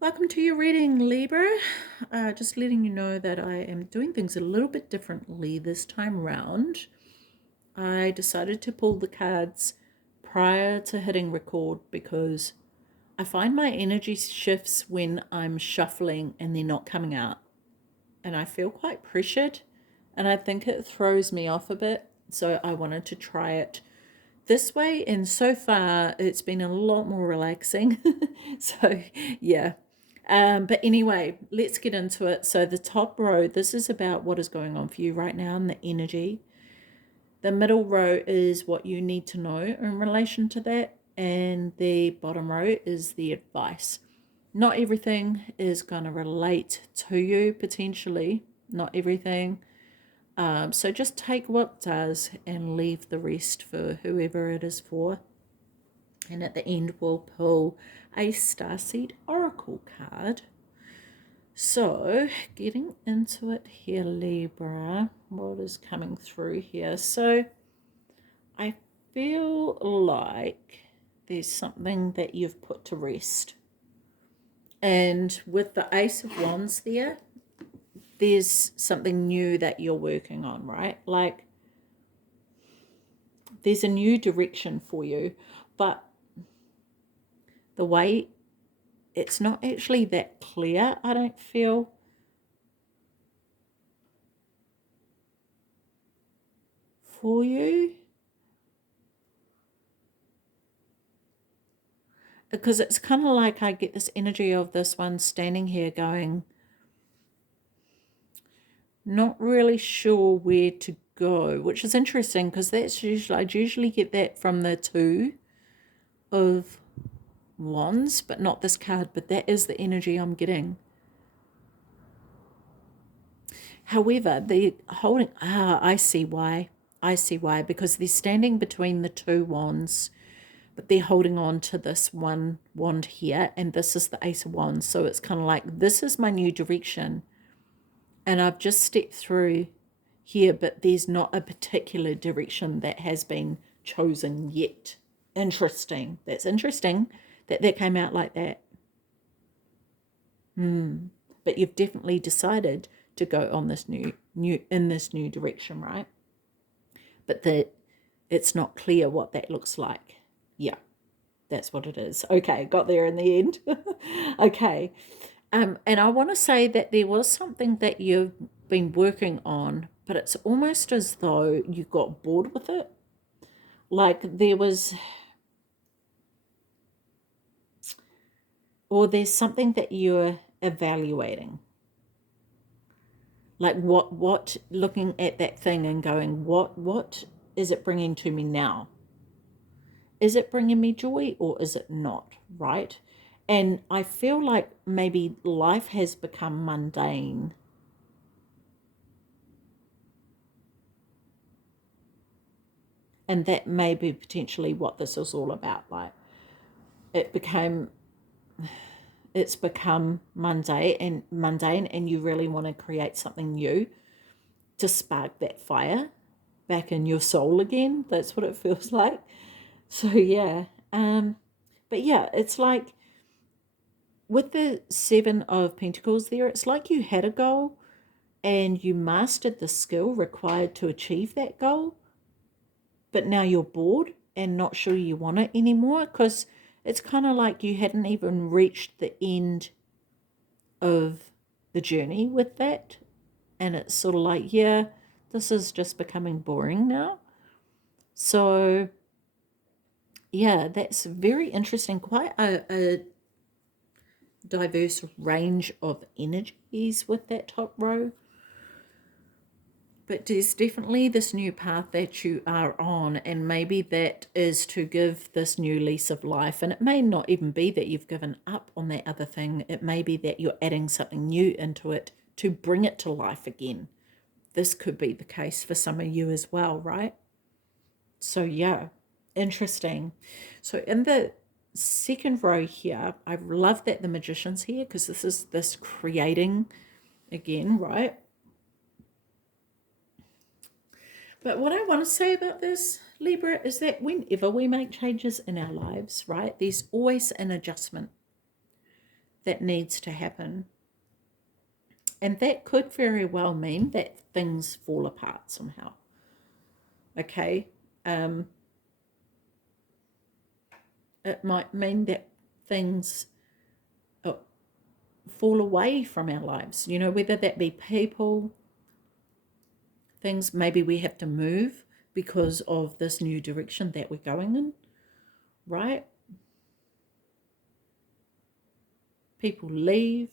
Welcome to your reading, Libra. Just letting you know that I am doing things a little bit differently this time round. I decided to pull the cards prior to hitting record because I find my energy shifts when I'm shuffling and they're not coming out. And I feel quite pressured and I think it throws me off a bit. So I wanted to try it this way, and so far it's been a lot more relaxing. So yeah, but anyway, let's get into it. So the top row, this is about what is going on for you right now in the energy. The middle row is what you need to know in relation to that, and the bottom row is the advice. Not everything is going to relate to you, potentially not everything. So just take what does and leave the rest for whoever it is for. And at the end, we'll pull a Starseed Oracle card. So getting into it here, Libra, what is coming through here? So I feel like there's something that you've put to rest. And with the Ace of Wands there's something new that you're working on, right? Like there's a new direction for you, but the way it's not actually that clear, I don't feel. For you, because it's kind of like I get this energy of this one standing here going, not really sure where to go, which is interesting because that's usually, I usually get that from the Two of Wands, but not this card, but that is the energy I'm getting. However, they're holding, I see why. I see why, because they're standing between the two wands, but they're holding on to this one wand here, and this is the Ace of Wands. So it's kind of like, this is my new direction, and I've just stepped through here, but there's not a particular direction that has been chosen yet. Interesting. That's interesting that that came out like that. But you've definitely decided to go on this new in this new direction, right? But that it's not clear what that looks like. Yeah, that's what it is. Okay, got there in the end. Okay. And I want to say that there was something that you've been working on, but it's almost as though you got bored with it. Like there was, or there's something that you're evaluating. Like what, looking at that thing and going, what is it bringing to me now? Is it bringing me joy or is it not, right? And I feel like maybe life has become mundane. And that may be potentially what this is all about. Like it became, it's become mundane and you really want to create something new to spark that fire back in your soul again. That's what it feels like. So yeah. But yeah, it's like with the Seven of Pentacles there, it's like you had a goal and you mastered the skill required to achieve that goal, but now you're bored and not sure you want it anymore, because it's kind of like you hadn't even reached the end of the journey with that, and it's sort of like, yeah, this is just becoming boring now. So yeah, that's very interesting. Quite a diverse range of energies with that top row. But there's definitely this new path that you are on, and maybe that is to give this new lease of life. And it may not even be that you've given up on that other thing. It may be that you're adding something new into it to bring it to life again. This could be the case for some of you as well, right? So yeah, interesting. So in the second row here, I love that the Magician's here, because this is this creating again, right? But what I want to say about this, Libra, is that whenever we make changes in our lives, right, there's always an adjustment. that needs to happen. And that could very well mean that things fall apart somehow. Okay. It might mean that things fall away from our lives, whether that be people, things. Maybe we have to move because of this new direction that we're going in, right? People leave,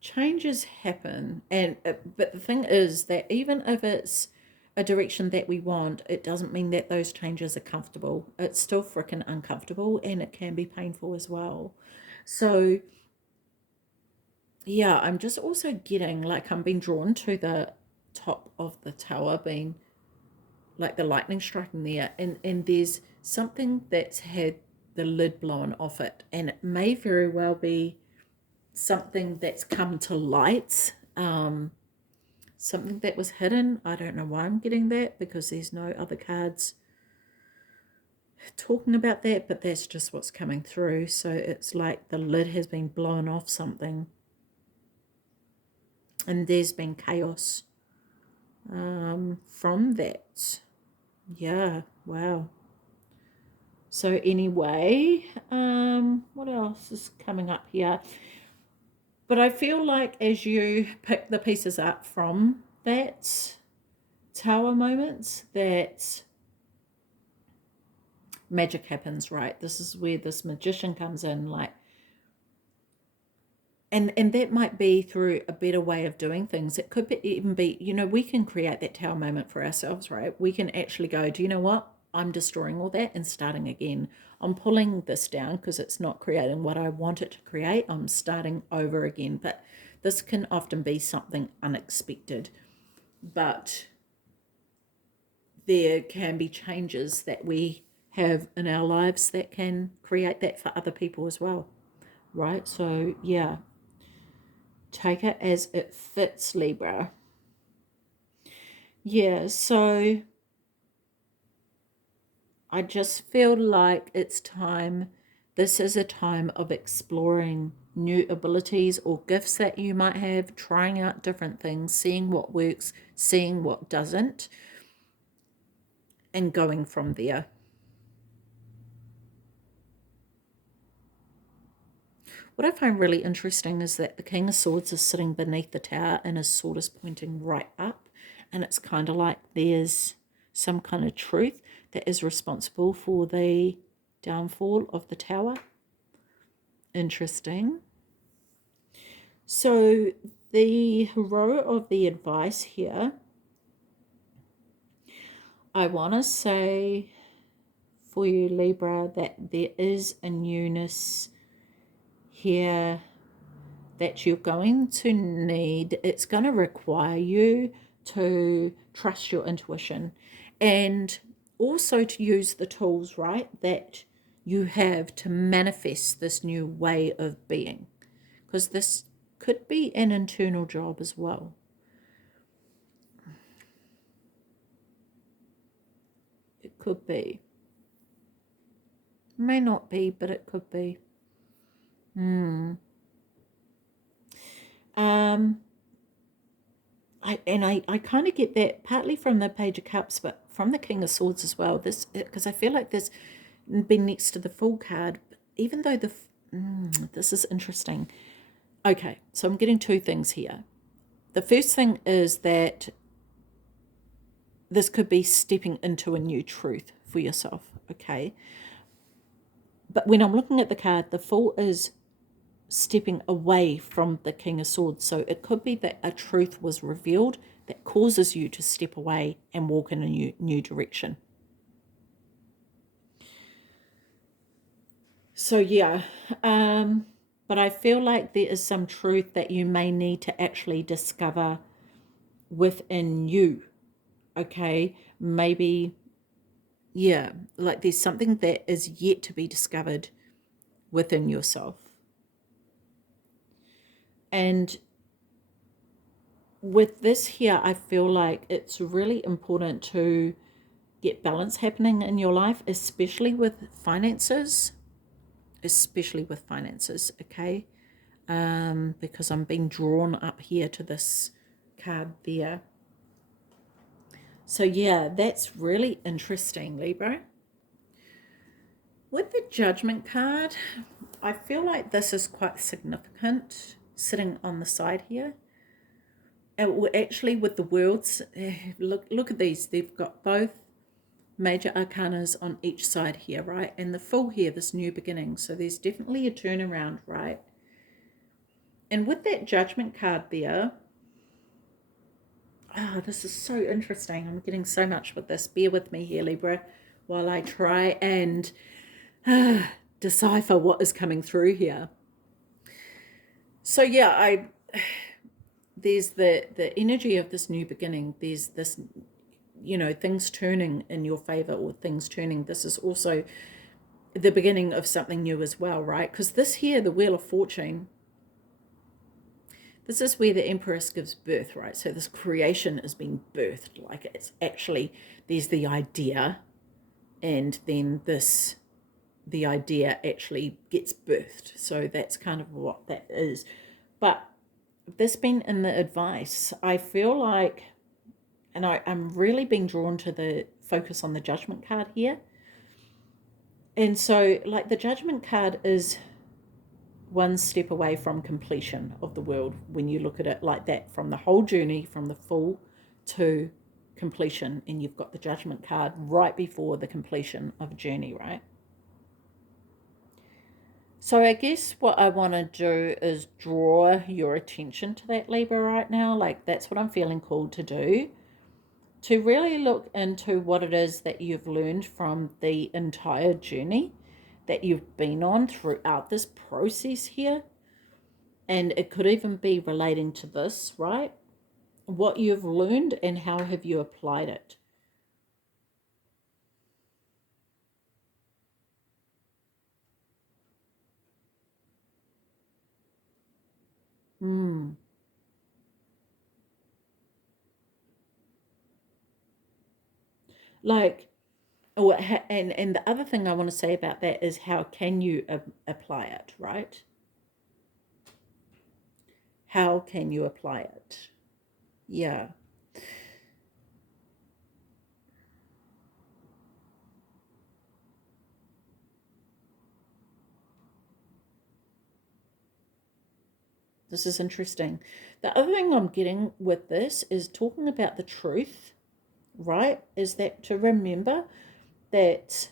changes happen, and but the thing is that even if it's a direction that we want, it doesn't mean that those changes are comfortable. It's still freaking uncomfortable, and it can be painful as well. So yeah, I'm just also getting like I'm being drawn to the top of the tower, being like the lightning striking there, and there's something that's had the lid blown off it, and it may very well be something that's come to light, something that was hidden. I don't know why I'm getting that, because there's no other cards talking about that, but that's just what's coming through. So it's like the lid has been blown off something, and there's been chaos from that. Yeah, wow. So anyway, what else is coming up here? But I feel like as you pick the pieces up from that tower moment, that magic happens, right? This is where this magician comes in, like, and that might be through a better way of doing things. It could even be, we can create that tower moment for ourselves, right? We can actually go, do you know what? I'm destroying all that and starting again. I'm pulling this down because it's not creating what I want it to create. I'm starting over again. But this can often be something unexpected. But there can be changes that we have in our lives that can create that for other people as well, right? So yeah, take it as it fits, Libra. Yeah, so I just feel like it's time. This is a time of exploring new abilities or gifts that you might have, trying out different things, seeing what works, seeing what doesn't, and going from there. What I find really interesting is that the King of Swords is sitting beneath the tower and his sword is pointing right up. And it's kind of like there's some kind of truth that is responsible for the downfall of the tower. Interesting. So the row of the advice here, I want to say for you, Libra, that there is a newness here that you're going to need. It's going to require you to trust your intuition and also to use the tools, right, that you have to manifest this new way of being, because this could be an internal job as well. It could be. May not be, but it could be. I kind of get that partly from the Page of Cups, but from the King of Swords as well. This, because I feel like this been next to the Fool card, even though this is interesting. Okay, so I'm getting two things here. The first thing is that this could be stepping into a new truth for yourself, okay? But when I'm looking at the card, the Fool is stepping away from the King of Swords. So it could be that a truth was revealed that causes you to step away and walk in a new direction. So yeah, but I feel like there is some truth that you may need to actually discover within you, okay? Maybe, yeah, like there's something that is yet to be discovered within yourself. And with this here, I feel like it's really important to get balance happening in your life, especially with finances. especially with finances, okay? Because I'm being drawn up here to this card there. So yeah, that's really interesting, Libra. With the Judgment card, I feel like this is quite significant, sitting on the side here. Actually, with the worlds, look at these. They've got both major arcanas on each side here, right? And the Fool here, this new beginning. So there's definitely a turnaround, right? And with that Judgment card there, this is so interesting. I'm getting so much with this. Bear with me here, Libra, while I try and decipher what is coming through here. So yeah, there's the energy of this new beginning. There's this, things turning in your favor, or things turning. This is also the beginning of something new as well, right? Because this here, the Wheel of Fortune, this is where the Empress gives birth, right? So this creation is being birthed. Like, it's actually, there's the idea, and then the idea actually gets birthed. So that's kind of what that is. But this being in the advice, I feel like, and I'm really being drawn to the focus on the Judgment card here. And so, like, the Judgment card is one step away from completion of the world when you look at it like that, from the whole journey, from the Fool to completion. And you've got the Judgment card right before the completion of a journey, right? So I guess what I want to do is draw your attention to that, Libra, right now. Like, that's what I'm feeling called to do. To really look into what it is that you've learned from the entire journey that you've been on throughout this process here. And it could even be relating to this, right? What you've learned and how have you applied it. Like, and the other thing I want to say about that is, how can you apply it, right? How can you apply it? Yeah. This is interesting. The other thing I'm getting with this is talking about the truth, right? Is that to remember that,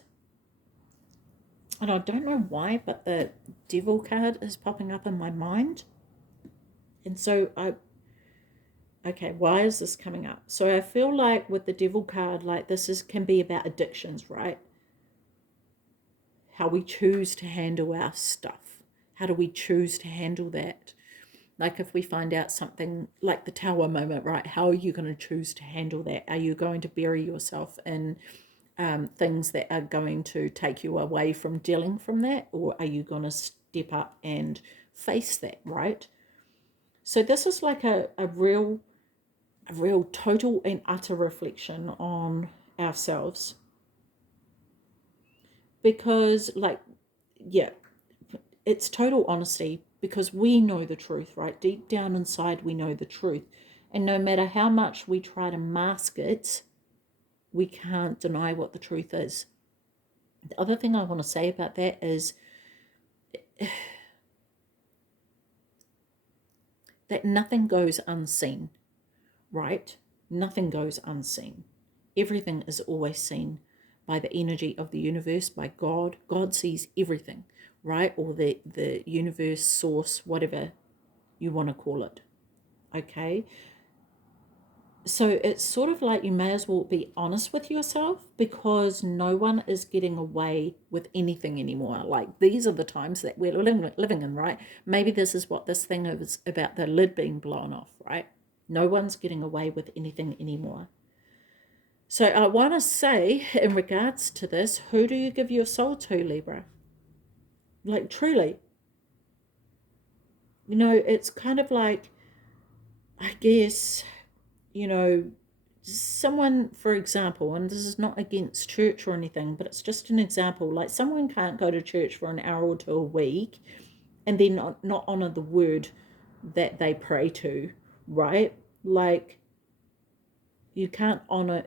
and I don't know why, but the Devil card is popping up in my mind. And so okay, why is this coming up? So I feel like with the Devil card, like, can be about addictions, right? How we choose to handle our stuff. How do we choose to handle that? Like, if we find out something like the Tower moment, right? How are you going to choose to handle that? Are you going to bury yourself in things that are going to take you away from dealing from that? Or are you going to step up and face that, right? So this is like a real total and utter reflection on ourselves. Because, like, yeah, it's total honesty, because we know the truth, right? Deep down inside, we know the truth. And no matter how much we try to mask it, we can't deny what the truth is. The other thing I want to say about that is that nothing goes unseen, right? Nothing goes unseen. Everything is always seen by the energy of the universe, by God. God sees everything, right? Or the universe, source, whatever you want to call it. Okay? So it's sort of like, you may as well be honest with yourself, because no one is getting away with anything anymore. Like, these are the times that we're living in, right? Maybe this is what this thing is about, the lid being blown off, right? No one's getting away with anything anymore. So I want to say, in regards to this, who do you give your soul to, Libra? Like, truly. It's kind of like, I guess, someone, for example, and this is not against church or anything, but it's just an example, like someone can't go to church for an hour or two a week and then not honor the word that they pray to, right? Like, you can't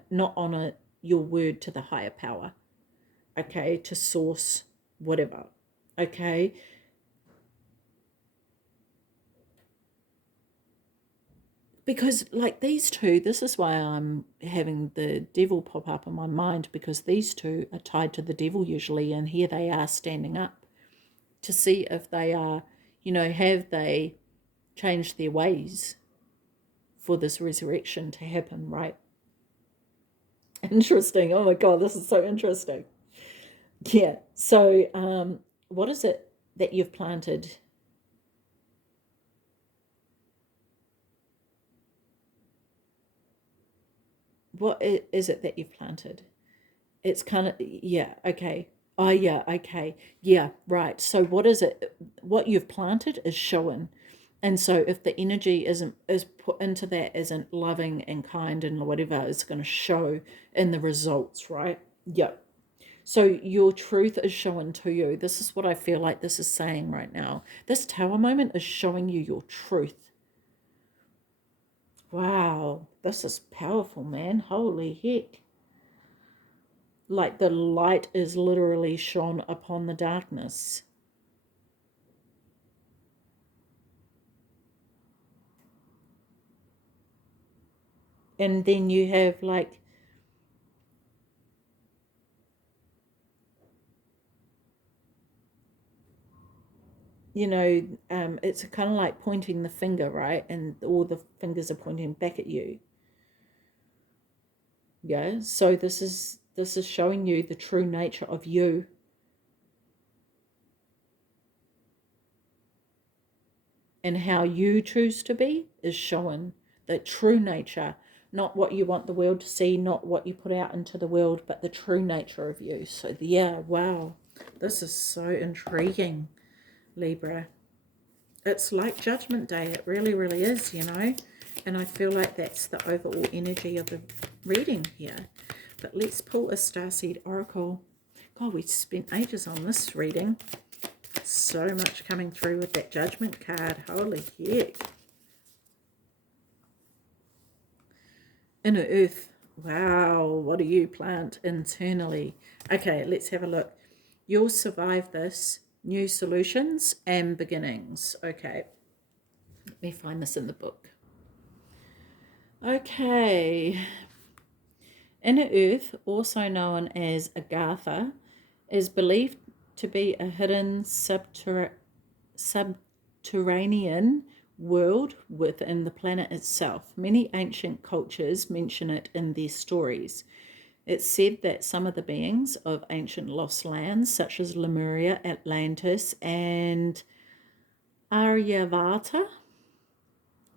not honor your word to the higher power, okay, to source, whatever, okay? Because like these two, this is why I'm having the devil pop up in my mind, because these two are tied to the devil usually, and here they are standing up to see if they are, have they changed their ways for this resurrection to happen, right? Interesting. Oh my God, this is so interesting. Yeah. So, what is it that you've planted? What is it that you've planted? It's kind of, yeah, okay. Oh, yeah, okay. Yeah, right. So what is it? What you've planted is showing. And so if the energy is put into that isn't loving and kind and whatever, it's going to show in the results, right? Yeah. So your truth is showing to you. This is what I feel like this is saying right now. This tower moment is showing you your truth. Wow, this is powerful, man. Holy heck. Like the light is literally shone upon the darkness. And then you have like, it's kind of like pointing the finger, right? And all the fingers are pointing back at you. Yeah. So this is showing you the true nature of you. And how you choose to be is showing the true nature, not what you want the world to see, not what you put out into the world, but the true nature of you. So yeah, wow. This is so intriguing, Libra. It's like Judgment Day. It really, really is, And I feel like that's the overall energy of the reading here. But let's pull a Starseed Oracle. God, we spent ages on this reading. So much coming through with that Judgment card. Holy heck. Inner Earth. Wow, what do you plant internally? Okay, let's have a look. You'll survive this. New solutions and beginnings. Okay, let me find this in the book. Okay. Inner Earth, also known as Agartha, is believed to be a hidden subterranean world within the planet itself. Many ancient cultures mention it in their stories. It's said that some of the beings of ancient lost lands, such as Lemuria, Atlantis, and Aryavata,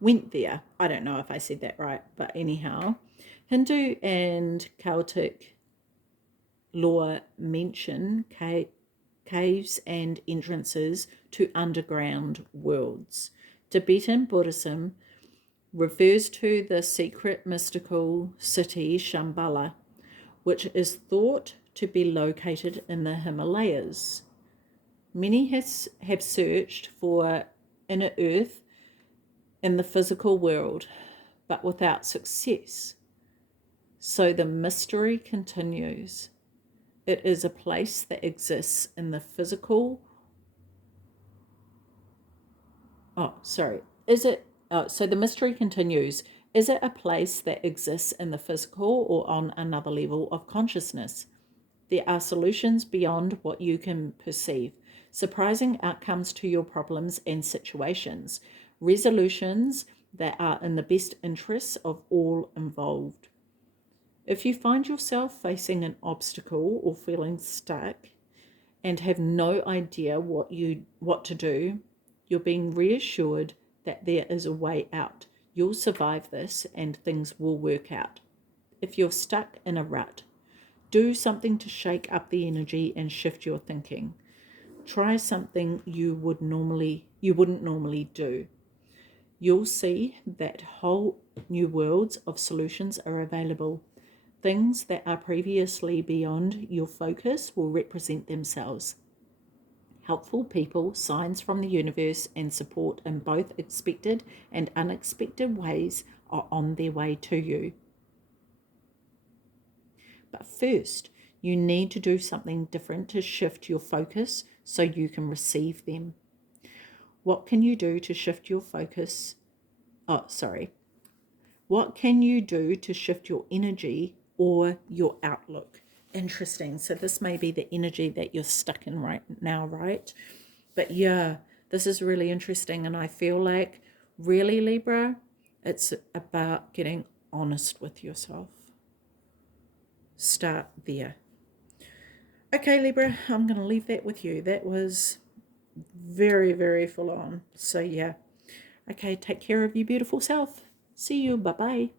went there. I don't know if I said that right, but anyhow. Hindu and Celtic lore mention caves and entrances to underground worlds. Tibetan Buddhism refers to the secret mystical city Shambhala, which is thought to be located in the Himalayas. Many have searched for inner earth in the physical world, but without success. So the mystery continues. It is a place that exists in the physical. Oh, sorry. Is it? Oh, so the mystery continues. Is it a place that exists in the physical or on another level of consciousness? There are solutions beyond what you can perceive, surprising outcomes to your problems and situations, resolutions that are in the best interests of all involved. If you find yourself facing an obstacle or feeling stuck and have no idea what to do, you're being reassured that there is a way out. You'll survive this and things will work out. If you're stuck in a rut, do something to shake up the energy and shift your thinking. Try something you wouldn't normally do. You'll see that whole new worlds of solutions are available. Things that are previously beyond your focus will represent themselves. Helpful people, signs from the universe, and support in both expected and unexpected ways are on their way to you. But first, you need to do something different to shift your focus so you can receive them. What can you do to shift your focus? What can you do to shift your energy or your outlook? Interesting. So this may be the energy that you're stuck in right now, right? But yeah, this is really interesting. And I feel like really, Libra, it's about getting honest with yourself. Start there. Okay, Libra, I'm going to leave that with you. That was very, very full on. So yeah. Okay, take care of your beautiful self. See you. Bye-bye.